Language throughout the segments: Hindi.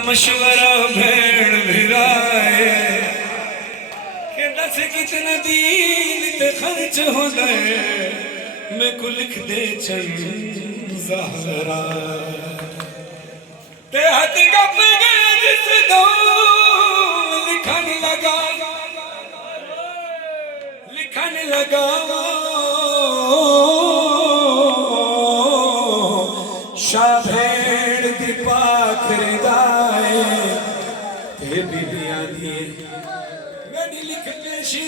मशवरा भेड़ भिराए के दस कितना दीन ते खर्च हो गए मैं को लिख दे चंद ज़हरा ते हथ गप गए जिस दो लिखन लगा शाह भेड़ दी पाखरे दाए ते बीबियां दी गड़ी लिख के शी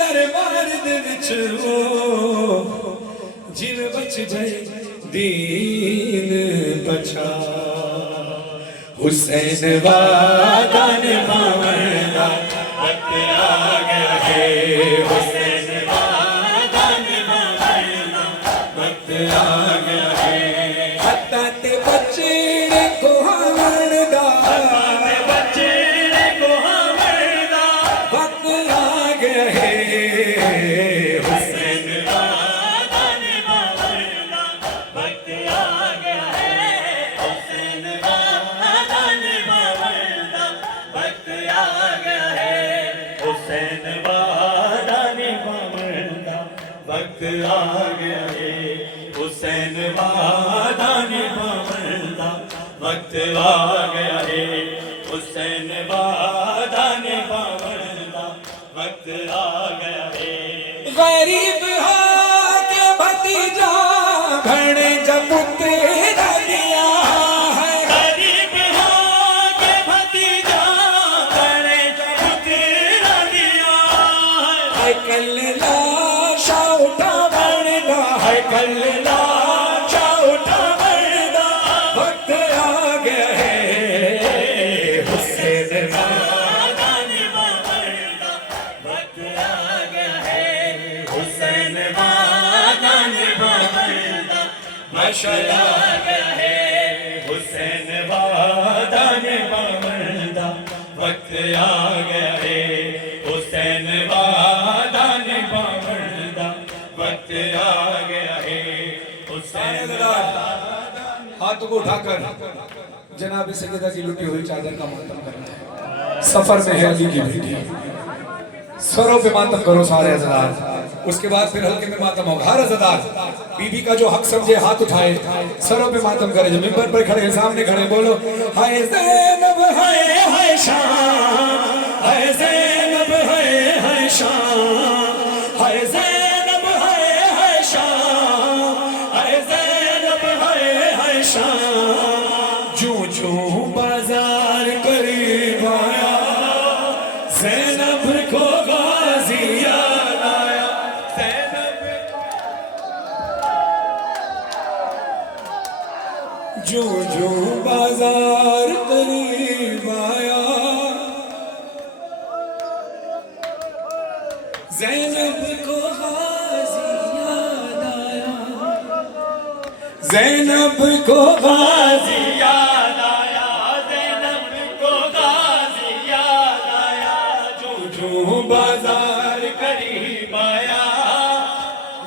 दरबार दे विच जिन बच जाए दीन बचा हुसैन वादा निभावना वक्त आ गया है हुसैन वादा निभावना वक्त आ गया है हत्ता ते बचड़े को हावड़दा वक्त आ गया है हुसैन वादा निभावना वक्त आ गया है हुसैन वादा निभावना वक्त आ गया है हुसैन वादा निभावना वक्त आ गया है हुसैन वादा निभावना वक्त आ गया है हुसैन वादा निभावना वक्त आ गया है गरीब के भतीजा घणे जब तेरा दिया है गरीब के भतीजा घणे जब तेरा दिया है कल लाशा उठा बढ़ना है कल लाशा उठा बढ़ना वक्त आ गया है हुसैन वादा निभावना वक्त आ गया है हुसैन वादा निभावना माशाअल्लाह आ गया है हुसैन वादा निभावना वक्त आ गया है हुसैन वादा निभावना वक्त आ गया है हुसैन हाथों को उठाकर जनाब सैयदा की लुटी हुई चादर का मातम करना है सफर में है अली की बेटी स्वरों पे मातम करो सारे हज़रात उसके बाद फिर हल्के में मातम होगा हर हज़रात बीबी का जो हक समझे हाथ उठाए सरों पे मातम करे जो मिंबर पर खड़े सामने खड़े बोलो हाय ज़ैनब हाय शान हाय ज़ैनब हाय शान हाय ज़ैनब हाय शान हाय ज़ैनब हाय शान जो बाजार करीब आया ज़ैनब को गाज़ी याद आया ज़ैनब जो बाजार करीब आया ज़ैनब को गाज़ी याद आया ज़ैनब को गाज़ी याद आया ज़ैनब को गाज़ी याद आया जो बाजार करीब आया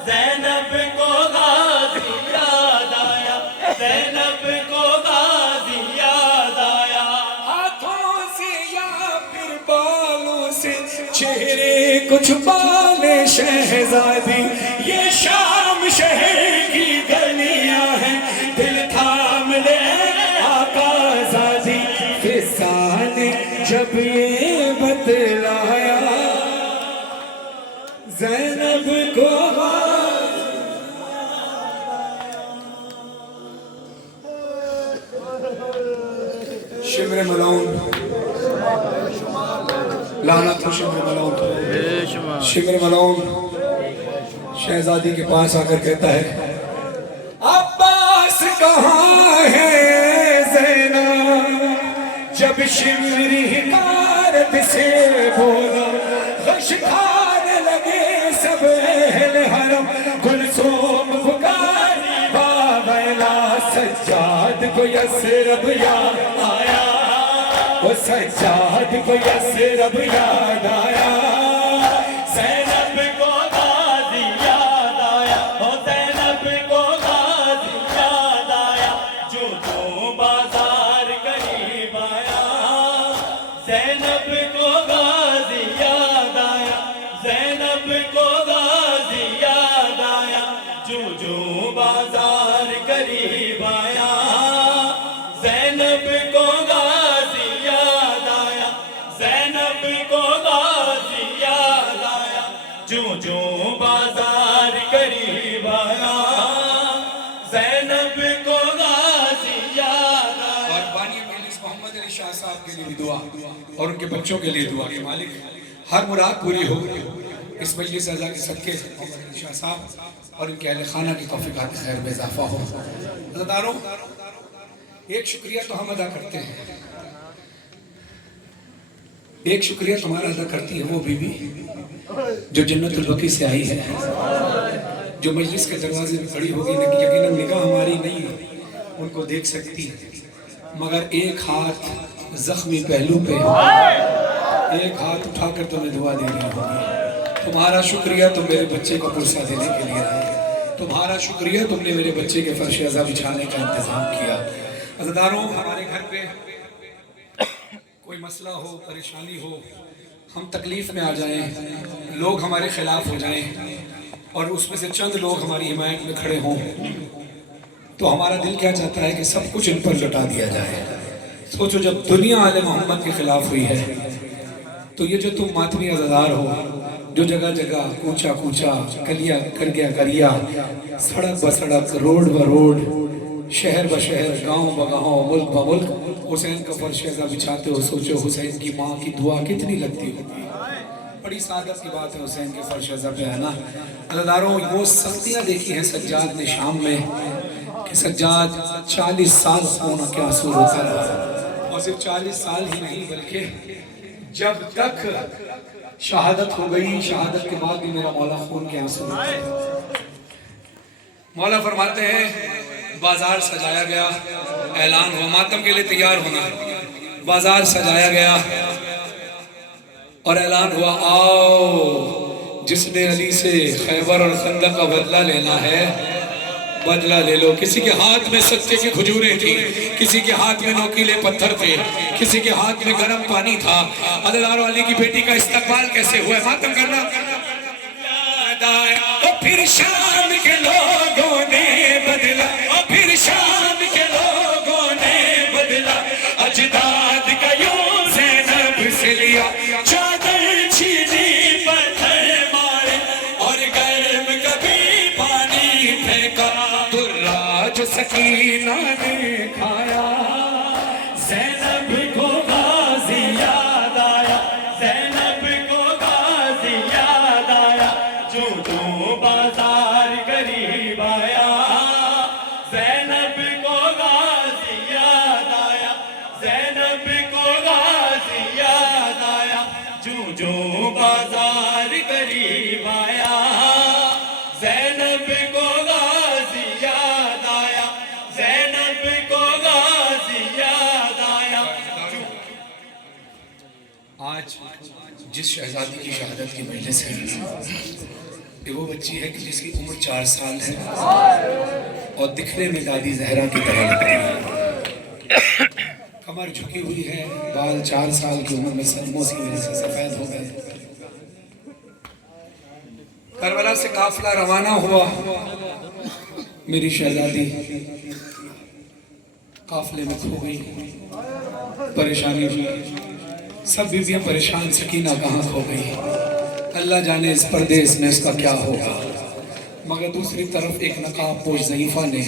ज़ैनब को गाज़ी याद आया ज़ैनब को गाज़ी याद आया हाथों से या फिर बालों से चेहरे कुछ बाले शहजादी ये शाम शहर की गलियां हैं दिल थाम ले आकाज़ादी फिज़ा ने जब ये बतलाया ज़ैनब को शिमर मलाउन लानत हो शिमर मलाउन शिमर मलाउन शहजादी के पास आकर कहता है अब्बास कहाँ है ज़ैनब जब शिमरी हिकारत से बोला गश खाने लगे सब अहले हरम कुलसूम पुकारी बाबैला सज्जाद को यसरब याद आया वो सज्जाद को यसरब याद आया ज़ैनब को गाज़ी याद आया ओ ज़ैनब को गाज़ी याद आया जो बाजार करीब आया ज़ैनब को गाजी याद आया। और बानी मजलिस मोहम्मद अली शाह साहब के लिए भी दुआ और उनके बच्चों के लिए दुआ कि मालिक हर मुराद पूरी हो इस मजलिस अज़ा के सदके से मोहम्मद अली शाह साहब और उनके अहले खाना की तौफीकात खैर में इजाफा हो। अज़ादारों, एक शुक्रिया तो हम अदा करते हैं, एक शुक्रिया तुम्हारा अदा करती है वो बीवी जो जन्नतुल बकी से आई है, जो मजलिस के दरवाजे में खड़ी होगी। यकीनन निगाह हमारी नहीं उनको देख सकती है, मगर एक हाथ जख्मी पहलू पे एक हाथ उठाकर तुम्हें दुआ दे रही होगी। तुम्हारा शुक्रिया तुम मेरे बच्चे को पुरसा देने के लिए आए, तुम्हारा शुक्रिया तुमने मेरे बच्चे के फर्श अज़ा बिछाने का इंतजाम किया। अज़ादारों, हमारे घर पे कोई मसला हो, परेशानी हो, हम तकलीफ में आ जाएं, लोग हमारे खिलाफ हो जाएं और उसमें से चंद लोग हमारी हिमायत में खड़े हों, तो हमारा दिल क्या चाहता है कि सब कुछ इन पर लौटा दिया जाए। सोचो, जब दुनिया आले मोहम्मद के खिलाफ हुई है तो ये जो तुम मातमी अज़ादार हो, जो जगह जगह कूचा कूचा कलिया कर गया करिया, सड़क ब सड़क, रोड ब रोड, शहर ब शहर, गांव ब गांव, मुल्क ब मुल्क हुसैन का फर्श अज़ा बिछाते हो। सोचो हुसैन की माँ की दुआ कितनी लगती होगी। बड़ी सादत की बात है हुसैन के फर्श अज़ा पे आना। अज़ादारों, वो सख्तियाँ देखी हैं सज्जाद ने शाम में कि सज्जाद 40 साल होना क्या आंसू रोता रहा, और सिर्फ 40 साल ही नहीं बल्कि जब तक शहादत हो गई, शहादत के बाद भी मेरा मौला खून के आंसू रोता। मौला फरमाते हैं बाजार सजाया गया, ऐलान हुआ मातम के लिए तैयार होना। बाजार सजाया गया और ऐलान हुआ, आओ जिसने अली से खैबर और खंदक का बदला लेना है बदला ले लो। किसी के हाथ में सत्य की खजूरें थी, किसी के हाथ में नोकीले पत्थर थे, किसी के हाथ में गर्म पानी था। अज़ादारों, अली की बेटी का इस्तकबाल कैसे हुआ, मातम करना याद आया। और फिर शाम के लोगों ने बदला, और फिर शाम के लोगों ने बदला, अजदाद का यूं ज़ैनब से लिया, चादर छीनी पत्थर मारे और गर्म कभी पानी फेंका, दुर्राज सकीना ने खाया। ज़ैनब को गाज़ी याद आया, ज़ैनब को गाज़ी याद आया, जो तो बाजार करीब आया। ज़ैनब को गाज़ी याद आया, ज़ैनब को गाज़ी याद आया, जो बाजार करीब आया। ज़ैनब को गाज़ी याद आया, ज़ैनब को गाज़ी याद आया। आज जिस शहजादी की शहादत की मजलिस है, ये वो बच्ची है कि जिसकी उम्र 4 साल है और दिखने में दादी जहरा की तरह लगती है। कमर झुकी हुई है, बाल 4 साल की उम्र में सदमों की वजह से सफेद हो गए। करबला से काफिला रवाना हुआ, मेरी शहजादी काफिले में खो गई, परेशानी हुई, सब बीवियां परेशान, सकीना कहाँ खो गई, अल्लाह जाने इस परदेस में इसका क्या होगा। मगर दूसरी तरफ एक नकाब पोश ज़ईफ़ा ने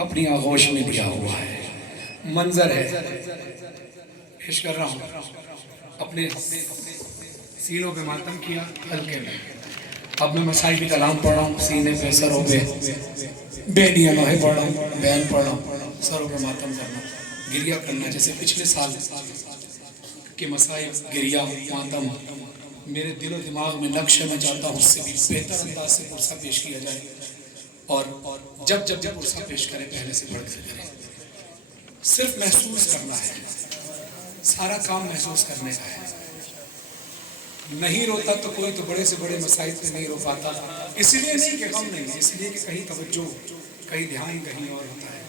अपनी आगोश में दिया हुआ है। मंजर है, पेश कर रहा हूँ, अपने सीनों पे मातम किया हल्के में। अब मैं मसाई भी कलाम पढ़ रहा हूँ, सीने पे सरों पे बेनिया नोहे पढ़ रहा हूँ, बयान पढ़ रहा हूँ, सरों पे मातम करना, गिरिया करना, जैसे पिछले साल के मसाई गिरिया मातम मेरे दिलो दिमाग में नक्श है। मैं चाहता हूँ उससे भी बेहतर अंदाज से पुरसा पेश किया जाए, और जब जब जब पुरसा पेश करें पहले से बढ़ के करें। सिर्फ महसूस करना है, सारा काम महसूस करने का है। नहीं रोता तो कोई तो बड़े से बड़े मसाइल पे नहीं रो पाता। इसलिए नहीं कि गम नहीं है, इसलिए कि कहीं तवज्जो, कहीं ध्यान कहीं और होता है।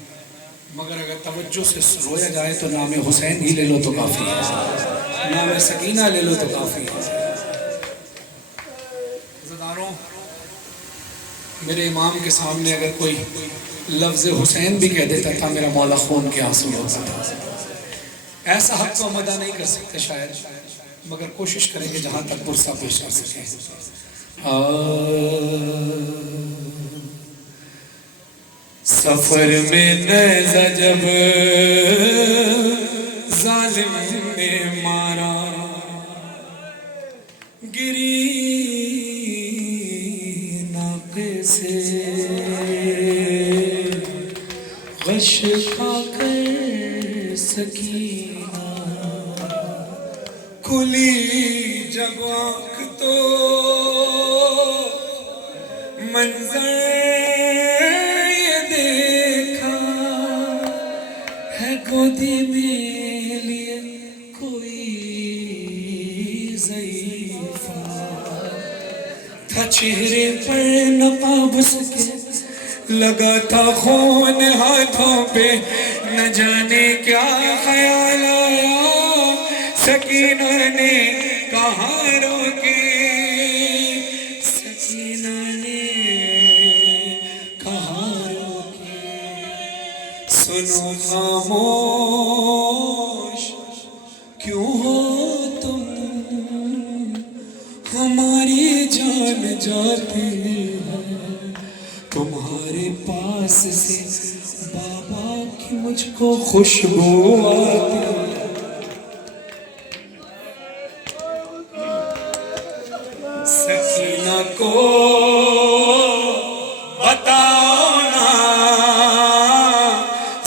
मगर अगर तवज्जो से रोया जाए तो नाम हुसैन ही ले लो तो काफ़ी है, नाम सकीना ले लो तो काफ़ी है। ज़दारों, मेरे इमाम के सामने अगर कोई लफ्ज़ हुसैन भी कह देता था, मेरा मौला खून के आंसू होता था। ऐसा हक तो हम अदा नहीं कर सकते शायद, मगर कोशिश करेंगे जहाँ तक पुरसा पेश कर सकें। सफर में नज़ा जब जालिम ने मारा, गिरी नाक़े से गश खाकर सकीना, खुली जब आँख तो मंजर ये देखा, है गोदी में लिए कोई ज़ईफ़ा, था चेहरे पर नकाब उसके, लगा था खून हाथों पे, न जाने क्या ख्याल आया, सकीना ने कहाँ रोके, सकीना ने कहाँ रोके। सुनो खामोश क्यों हो तुम, हमारी जान जाती है, तुम्हारे पास से बाबा की मुझको खुशबू आती है। सकीना को बताओ ना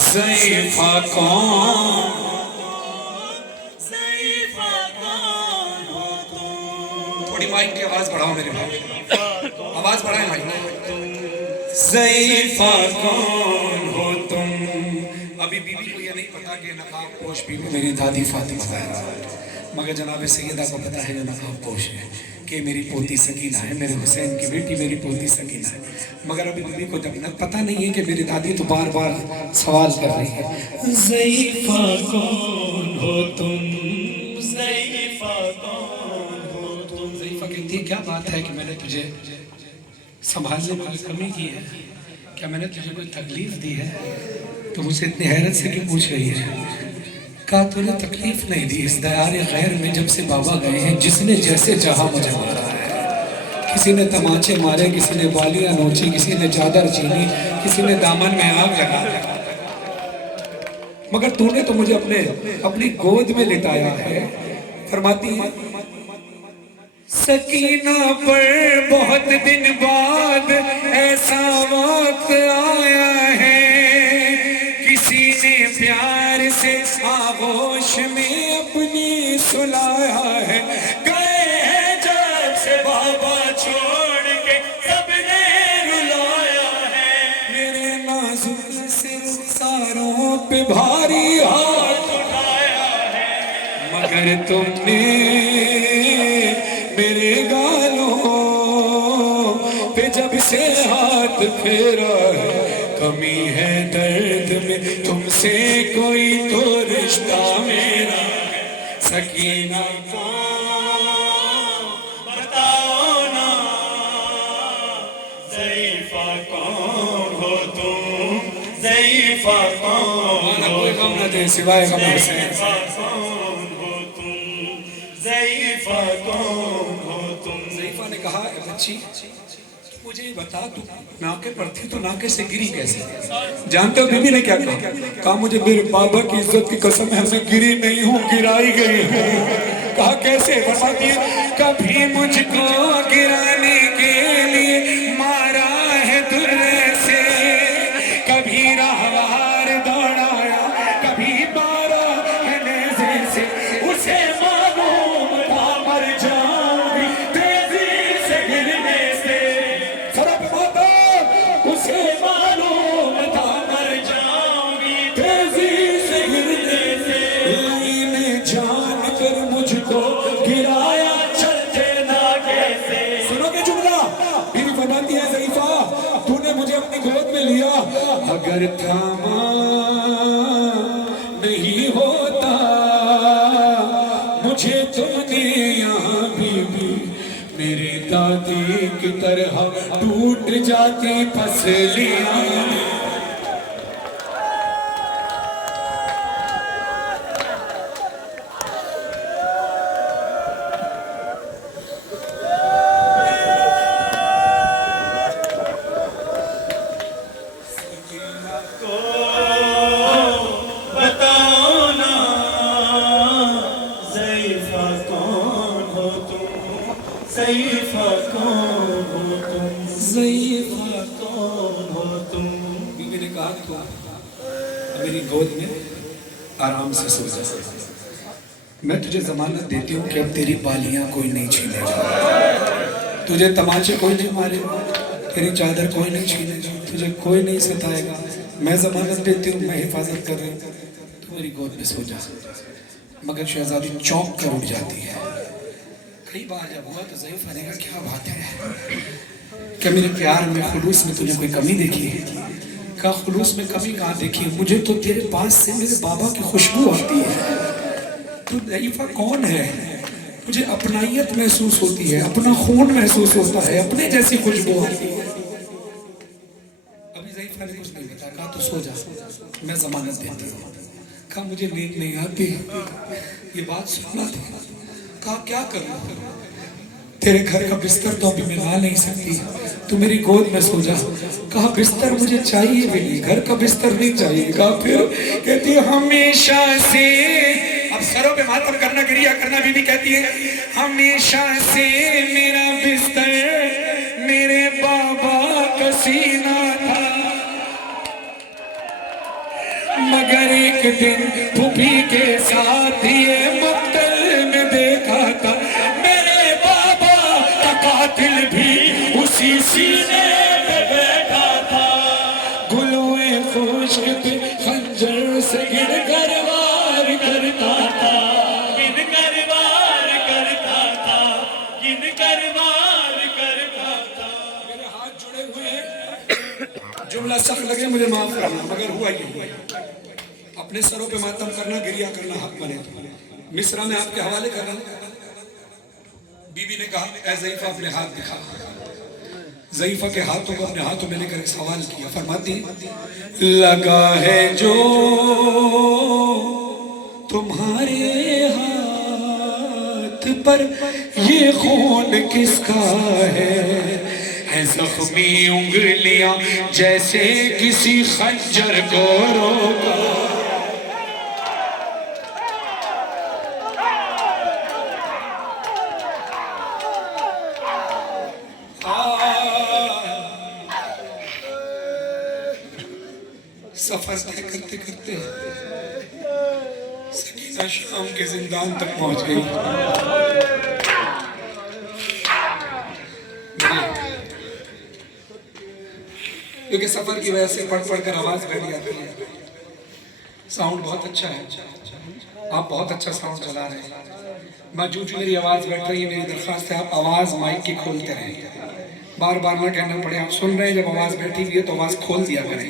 ज़ईफ़ा कौन, ज़ईफ़ा कौन हो तुम? थोड़ी माइक की आवाज बढ़ाओ मेरे भाई, आवाज बढ़ाए माइक। ज़ईफ़ा कौन हो तुम? अभी बीबी को ये नहीं पता कि नकाब पोश बीबी मेरी दादी फातिमा है, मगर जनाब सैयदा को पता है जो नकाब पोश है कि मेरी पोती सकीना है, मेरे हुसैन की बेटी मेरी पोती सकीना है। मगर अभी बीबी को जब तक पता नहीं है कि मेरी दादी तो बार बार सवाल कर रही है, ज़ईफ़ा कौन हो तुम, ज़ईफ़ा कौन हो तुम? ज़ईफ़ा कहती है क्या बात है कि मैंने तुझे संभालने में कोई कमी की है, क्या मैंने तुझे कोई तकलीफ दी है? तो मुझसे इतनी हैरत से क्यों पूछ रही है? कहा तूने तकलीफ नहीं दी, इस दयारे गैर में जब से बाबा गए हैं, जिसने जैसे चाहा मुझे मारा है। किसी ने तमाचे मारे, किसी ने बालियां नोची, किसी ने चादर छीनी, किसी ने दामन में आग लगा दिया, मगर तूने तो मुझे अपनी गोद में लिटाया है। फरमाती है सकीना पर बहुत दिन बाद ऐसा वक्त आया है, किसी ने प्यार से आगोश में अपनी सुलाया है। गए हैं जब से बाबा छोड़ के सबने रुलाया है, मेरे नाजुक से रुखसारों पे भारी हाथ उठाया है, मगर तुमने मेरे गालों पे जब से हाथ फेरा है, कमी है दर्द में तुमसे कोई तो रिश्ता मेरा है। सकीना को बताओ ना ज़ईफ़ा कौन हो तुम? ज़ईफ़ा कौन हो कोई गम न दे सिवाय गम हुसैन। ज़ईफ़ा कौन हो तुम? ज़ईफ़ा कौन हो तुम? ज़ईफ़ा ने कहा बच्ची मुझे बता, तू नाके पर थी तो नाके से गिरी कैसे? जानते हो बीबी ने क्या कहा? कहा मुझे मेरे बाबा की इज्जत की कसम है, मैं गिरी नहीं हूँ, गिराई गई हूँ। कहा कैसे? बताती है कभी मुझको गिराने के लिए मारा है दुर्रे से, कभी राहवार दौड़ाया, कभी मारा है नेज़े से, उसे मालूम था मर जाऊंगी तेजी से गिरने से। उसे मालूम था मर जाऊंगी तेजी से गिरने से, मैंने जान कर मुझको गिराया चलते ना कैसे? सुनोगे जुमला? बीवी फरमाती है ज़ईफ़ा तूने मुझे अपनी गोद में लिया, अगर थामा नहीं होता मुझे तुमने यहाँ बीबी मेरी दादी की तरह टूट जाती फसलियाँ। को बताओ ना ज़ईफ़ा कौन हो तुम, ज़ईफ़ा कौन हो तुम, ज़ईफ़ा कौन हो तुम। बीवी ने कहा तो मेरी गोद में आराम से सो जा, मैं तुझे जमानत देती हूँ कि अब तेरी बालियां कोई नहीं छीनेगा, तुझे तमाचे कोई नहीं मारेगा, तेरी चादर कोई नहीं छीनेगा, तुझे कोई नहीं सताएगा, मैं जमानत देती हूँ, मैं हिफाजत कर रही हूँ, तू मेरी गोद में सो जा। मगर शहजादी चौंक कर उठ जाती है। कई बार जब हुआ तो ज़ईफ़ा ने कहा क्या बात है, क्या मेरे प्यार में खुलूस में तूने कोई कमी देखी है? कहा खुलूस में कमी कहाँ देखी है, मुझे तो तेरे पास से मेरे बाबा की खुशबू आती है। तू ज़ईफ़ा कौन है? मुझे अपनाइयत महसूस होती है, अपना खून महसूस होता है, अपने जैसी खुशबू आती है। अभी ज़ईफ़ा ने कुछ नहीं बताया, कहा तू सो जा, मैं जमानत देती हूँ। कहा मुझे नींद नहीं आती, ये बात सुनना थी। कहा क्या करूँ, तेरे घर का बिस्तर तो अभी मैं ला नहीं सकती, तू मेरी गोद में सो जा। कहा बिस्तर मुझे चाहिए भी नहीं, घर का बिस्तर नहीं चाहिए। कहा फिर? कहती हमेशा से, अब सरों पे मातम करना गिरिया करना, बीवी कहती है हमेशा से मेरा बिस्तर मेरे बाबा का सीना था, मगर एक दिन पुपी के साथ ये मक्तल में देखा था, मेरे बाबा का कातिल भी उसी सीने पे बैठा था, गुलोए खुश्क पे खंजर से गिर कर वार करता था, गिन कर वार करता था, गिन कर वार करता था। मेरे हाथ जुड़े हुए हैं, जुमला सख्त लगे मुझे माफ करना, मगर हुआ ये हुआ। अपने सरों पे मातम करना गिरिया करना हक बने। मिस्रा में आपके हवाले कर रहा हूं। बीवी ने कहा ऐ ज़ईफ़ा अपने हाथ दिखा। ज़ईफ़ा के हाथों को अपने हाथों में लेकर एक सवाल किया। फरमाती लगा है जो तुम्हारे हाथ पर ये खून किसका है जख्मी उंगलियां जैसे किसी खंजर को रोका। सफर तय करते करते सकीना शाम के जिंदान तक पहुंच गई। क्योंकि सफर की वजह से पढ़ पढ़ कर आवाज बैठ जाती है। साउंड बहुत अच्छा है, आप बहुत अच्छा साउंड चला रहे हैं। बाजू मेरी आवाज बैठ रही है, मेरी दरख्वास्त है आप आवाज माइक की खोलते रहें, बार बार ना कहना पड़े। आप सुन रहे हैं जब आवाज बैठी हुई है तो आवाज खोल दिया करें।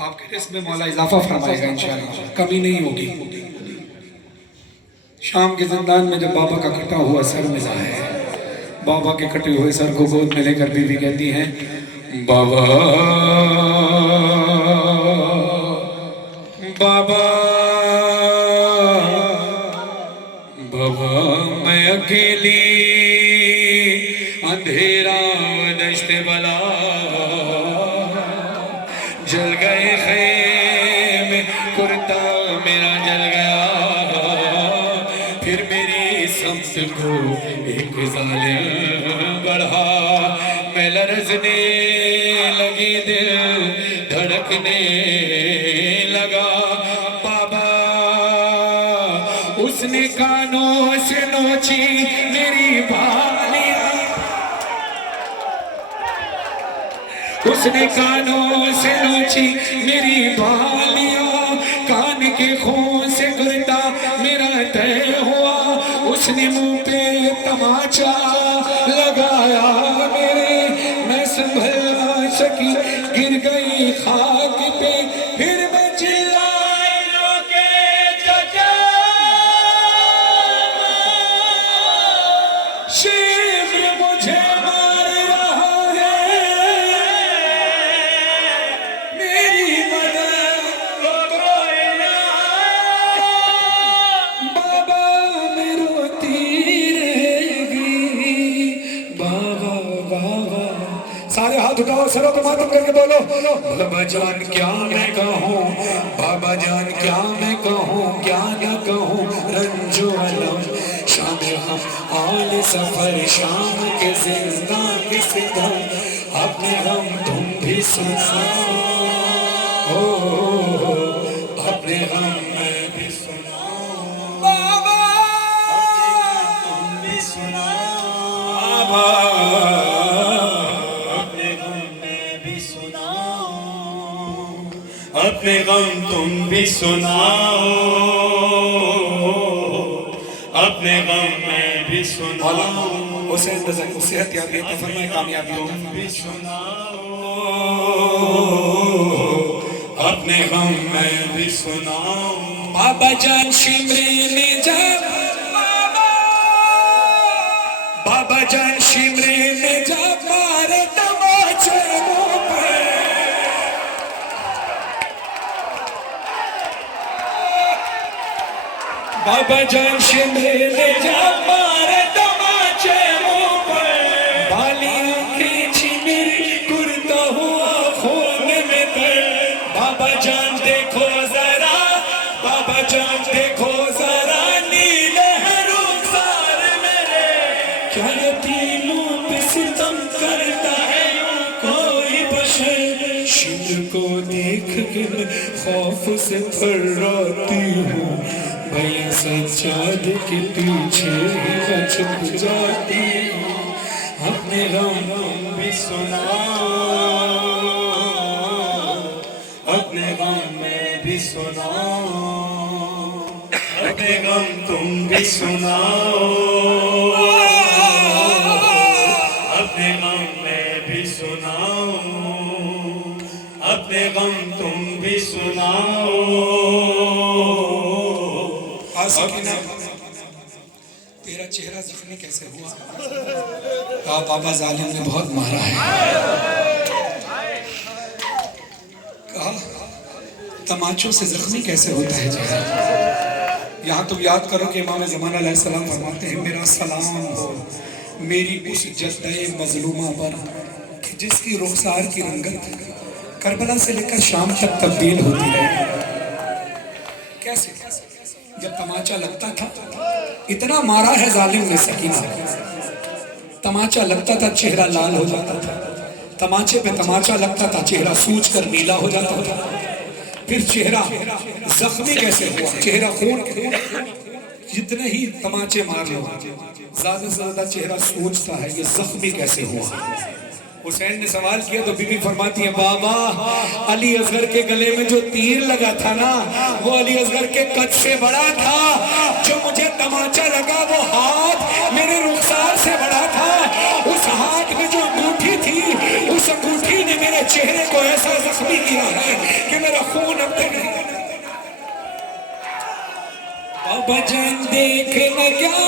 आपके इसमें मौला इजाफा फरमाएगा इंशाअल्लाह, कमी नहीं होगी। शाम के जिंदान में जब बाबा का कटा हुआ सर मिला है, बाबा के कटे हुए सर को गोद में लेकर बीवी कहती है बाबा बाबा बाबा मैं अकेली अंधेरा दश्ते बला जल गए खेमे कुर्ता मेरा जल गया, फिर मेरी समझ को एक ज़ालिम बढ़ा, मैं लरज़ने लगी दिल धड़कने लगा। बाबा उसने कानों से नोची मेरी बालियां, उसने कानों से नोची मेरी बालियां, कान के खून से गुर्दा मेरा तय हुआ, उसने मुंह पे तमाचा लगाया मेरे, मैं संभल ना सकी गिर गई खाक पे, फिर मैं चिल्लाई रोके चाचा शेर मुझे मार रहा है, मेरी मदद कोई ना। बाबा मैं रोती सरों को मातम करके बोलो, बाबा जान क्या मैं कहूँ, बाबा जान क्या मैं कहूँ, क्या न कहूँ, रंजो अलम शाम हम आल सफर, शाम के जिंदा के सिद्धा, अपने गम तुम भी सुनाओ, अपने गम मैं भी सुनाऊं, बाबा तुम भी सुनाओ, अपने गम मैं भी सुनाऊं, अपने गम तुम भी सुनाओ, अपने गम मैं भी सुनाऊं, उसे सेहत याबी फरमाए, कामयाबी हो भी सुनाओ, अपने गम मैं भी सुनाऊं। बाबा जान शिमरे में जा, बाबा जान शिमरे में जा, मारे तमाचे मुंह पे, बाबा जान शिमरे में जा, मारे तमाचे मुंह पे, बालियां खींची मेरी कुर्ता हुआ खून में तर, बाबा जान देखो जरा, बाबा जान देखो जरा, नीले रुखसार मेरे, क्या यतीमों पे सितम करता है यूं कोई बशर, शिर को देख के मैं खौफ से थर्राती हूँ, भैया सज्जाद के पीछे ही मैं छुप जाती हूँ, अपने गम भी सुनाओ, अपने गम मैं भी सुनाओ, अपने गम तुम भी सुनाओ, अपने गम मैं भी सुनाओ, अपने गम तुम भी सुनाओ। सकीना, तेरा चेहरा जख्मी कैसे हुआ? कहा बाबा जालिम ने बहुत मारा है। कहा तमाचों से जख्मी कैसे होता है चेहरा? यहाँ तुम याद करो कि इमाम ज़मान अलैहिस्सलाम फरमाते हैं, मेरा सलाम हो मेरी उस जद्दे मजलूमा पर कि जिसकी रुखसार की रंगत करबला से लेकर शाम तक तब्दील होती रहे। कैसे? जब तमाचा लगता था, इतना मारा है जालिम ने सकीना, तमाचा लगता था चेहरा लाल हो जाता था, तमाचे पे तमाचा लगता था चेहरा सूज कर नीला हो जाता था, फिर चेहरा जख्मी कैसे हुआ? चेहरा खून, जितने ही तमाचे मार लो ज्यादा से ज्यादा चेहरा सूजता है, ये जख्मी कैसे हुआ? हुसैन ने सवाल किया तो बीबी फरमाती है, बाबा अली असगर के गले में जो तीर लगा था ना, वो अली असगर के कद से बड़ा था, जो मुझे तमाचा लगा वो हाथ मेरे रुखसार से बड़ा था, उस हाथ में जो अंगूठी थी, उस अंगूठी ने मेरे चेहरे को ऐसा जख्मी किया है कि मेरा खून अब तक नहीं। बाबा जान देख न क्या,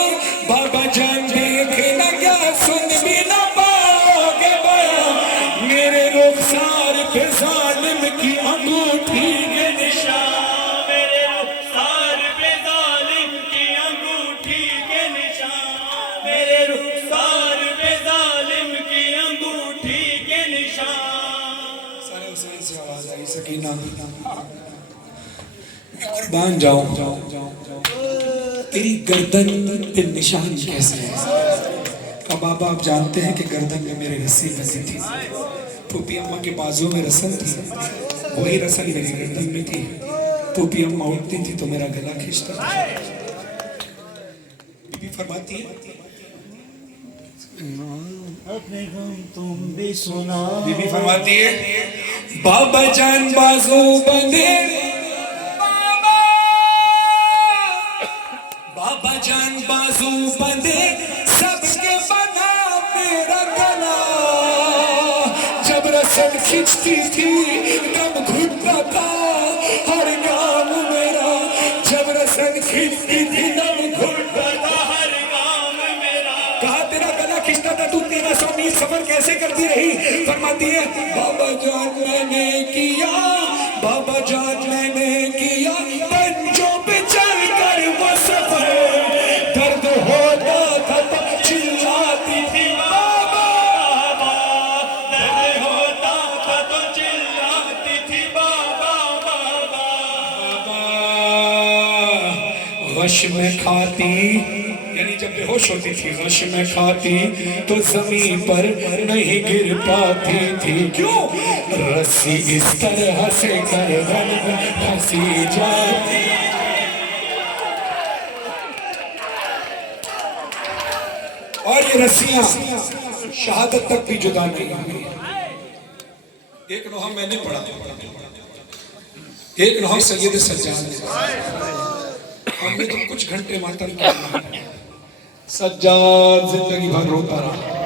बाबा जान देख न क्या, सुन भी न पाओगे बयां, मेरे रुखसार पे जालिम की अंगूठी के निशान, मेरे रुखसार पे जालिम की अंगूठी के निशान, मेरे रुखसार पे जालिम की अंगूठी के निशान। सारे हुसैन से आवाज आई, सकीना कुर्बान जाऊं, तेरी गर्दन पे निशान कैसे है? अब बाबा आप जानते हैं कि गर्दन में मेरे रस्सी फंसी थी, फूफी अम्मा के बाजू में रस्म थी, वही रस्म मेरी गर्दन में थी, फूफी अम्मा उठती थी तो मेरा गला खींचता था। बीबी फरमाती है, अपने गम तुम भी सुनाओ, बीबी फरमाती है, बाबा जान बाजू बंधे, बाबा जान बाजू बंधे, सबके बना मेरा गला, जब रस्म खींचती थी दम घुटता था हर गाम मेरा, जब रस्म खींचती थी दम घुटता था हर गाम मेरा। कहा तेरा गला खींचता था, तू 1320 सफर कैसे करती रही? फरमाती है, बाबा जान मैंने किया, बाबा जान मैंने किया, पंजों पे चल कर वो सफर, दर्द होता था तब चिल्लाती थी बाबा, दर्द होता गश में खाती, यानी जब बेहोश होती थी, गश में खाती तो जमीन पर नहीं गिर पाती थी। क्यों? रस्सी इस तरह से गर्दन में फंसी जाती। और ये रस्सियां शहादत तक भी जुदा नहीं हुई। एक नोहा मैंने पढ़ा, एक नोहा सैयद सज्जाद ने। हमने तो कुछ घंटे मातम किया, सज्जाद जिंदगी भर रोता रहा।